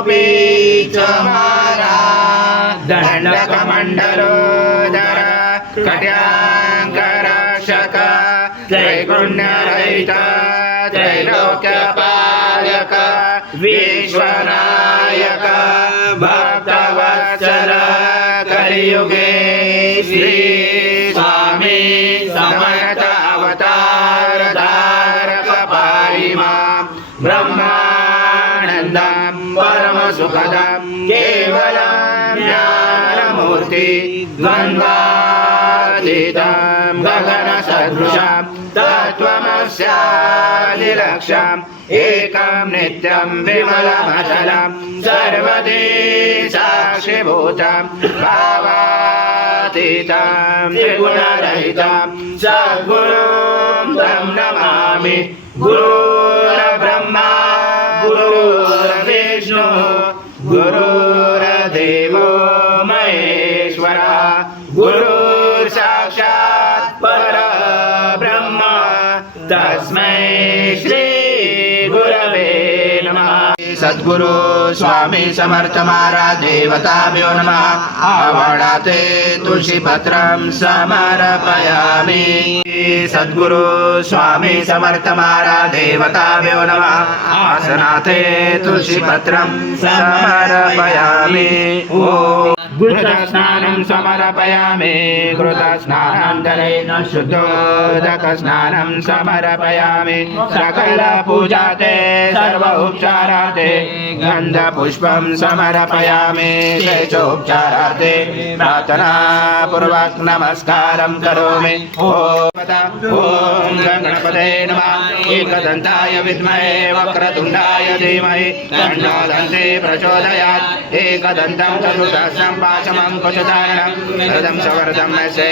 गोपी दंडकमण्डलोदर कट्याङ्करक्षक त्रैगुण्यरहित त्रैलोक्यपालक विश्वनायक भक्तवत्सल कलियुगे श्री स्वामी समर्थ अवतार धारक पाहि मां ब्रह्मानन्दं परमसुखदं केवलं ज्ञानमूर्ति द्वन्द्वातीतं गगनसदृशं तत्त्वमस्यादिलक्ष्यम् एकं नित्यं विमलमचलं सर्वदि साक्षिभूतं भावातीतं त्रिगुणरहितं सद्गुरुं तं नमामि गुरुर्ब्रह्मा गुरुर्विष्णु गुरुर्देवो महेश्वरा गुरुर्साक्षात् परब्रह्म तस्मै श्री गुरवे नमः। सद्गुरु स्वामी समर्थ महाराज देवताभ्यो नमः। आवडाते तुलसीपत्रं समर्पयामि। सद्गुरु स्वामी समर्थ महाराज देवताभ्यो नमः। आसनाते तुलसीपत्रं समर्पयामि। ओम घृतस्नानं समर्पयामि। घृतस्नानान्तरेण शुद्धोदकस्नानं समर्पयामि। सकलपूजाते सर्व उपचाराते गन्धपुष्पं समर्पयामि। शैचोपचाराते प्रार्थनापूर्वक नमस्कारं करोमि। ओम गणपते नमः। एकदन्ताय विद्महे वक्रतुण्डाय धीमहि तन्नो दन्ती प्रचोदयात्। एकदन्तं चतुर्दशं पाशमं कुशधारणं रदं सवर्धं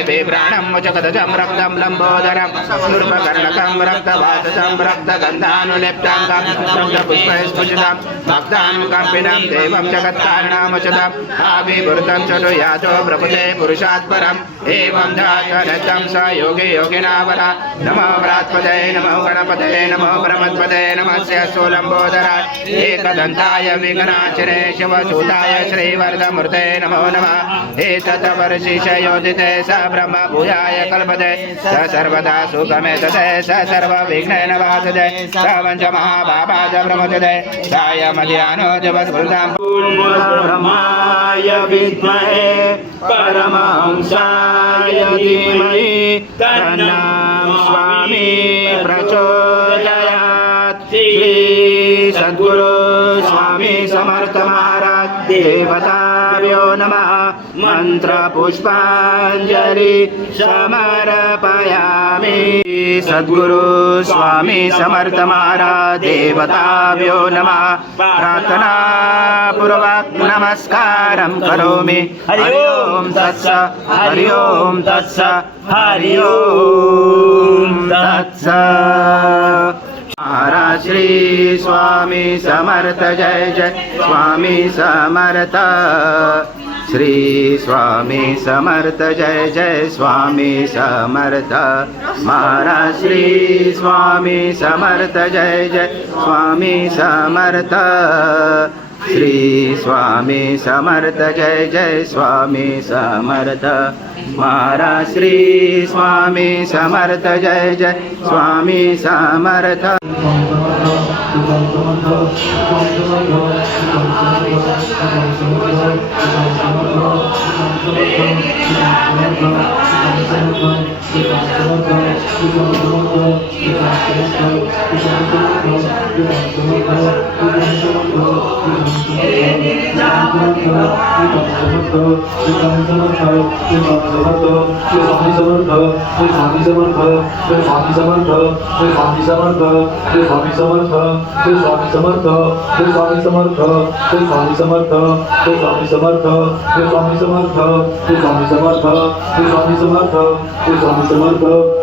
बिभ्राणं मुचकदजं रक्तं लम्बोदरं नूर्पकर्णकं रक्तवातसं रक्तगन्धानुलिप्तं रक्तपुष्पैस्फुजितं भक्तानुकम्पिनं देवं जगत्कारणमुचितं आविर्भूतं चतु यातो प्रभुते पुरुषात् परम् एवं ध्यायन्तं स योगी योगिनावरा। नमो व्रात्पदे नमो गणपते नमो ब्रह्मपदे नमस्य सोलम्बोदराय एकदन्ताय विघ्नाचिरे शिवसूताय श्रीवरदमूर्ते नमो नमः। एतद्वर्षिषयोदिते स ब्रह्म भूयाय कल्पते स सर्वदा सुखमे तते स सर्वविघ्नेन वासते स पञ्चमहाभावाय ब्रह्मते साय मध्याह्नो जवस्फुरतां ब्रह्माय विद्महे परमहंसाय धीमहि तन्नो स्वामी प्रचोदयात्। श्री सद्गुरु स्वामी समर्थ महाराज देवताभ्यो नमः। मंत्र पुष्पांजलि समर्पयामि। सद्गुरु स्वामी समर्थ महाराज देवताभ्यो नमः। प्रार्थना पूर्वक नमस्कारं करोमि। हरि ओम तत्सत् हरि ओम तत्सत् हरि ओम तत्सत्। महाराज श्री स्वामी समर्थ जय जय स्वामी समर्थ। श्री स्वामी समर्थ जय जय स्वामी समर्थ। महाराज श्री स्वामी समर्थ जय जय स्वामी समर्थ। श्री स्वामी समर्थ जय जय स्वामी समर्थ। महाराज श्री स्वामी समर्थ जय जय स्वामी समर्थ।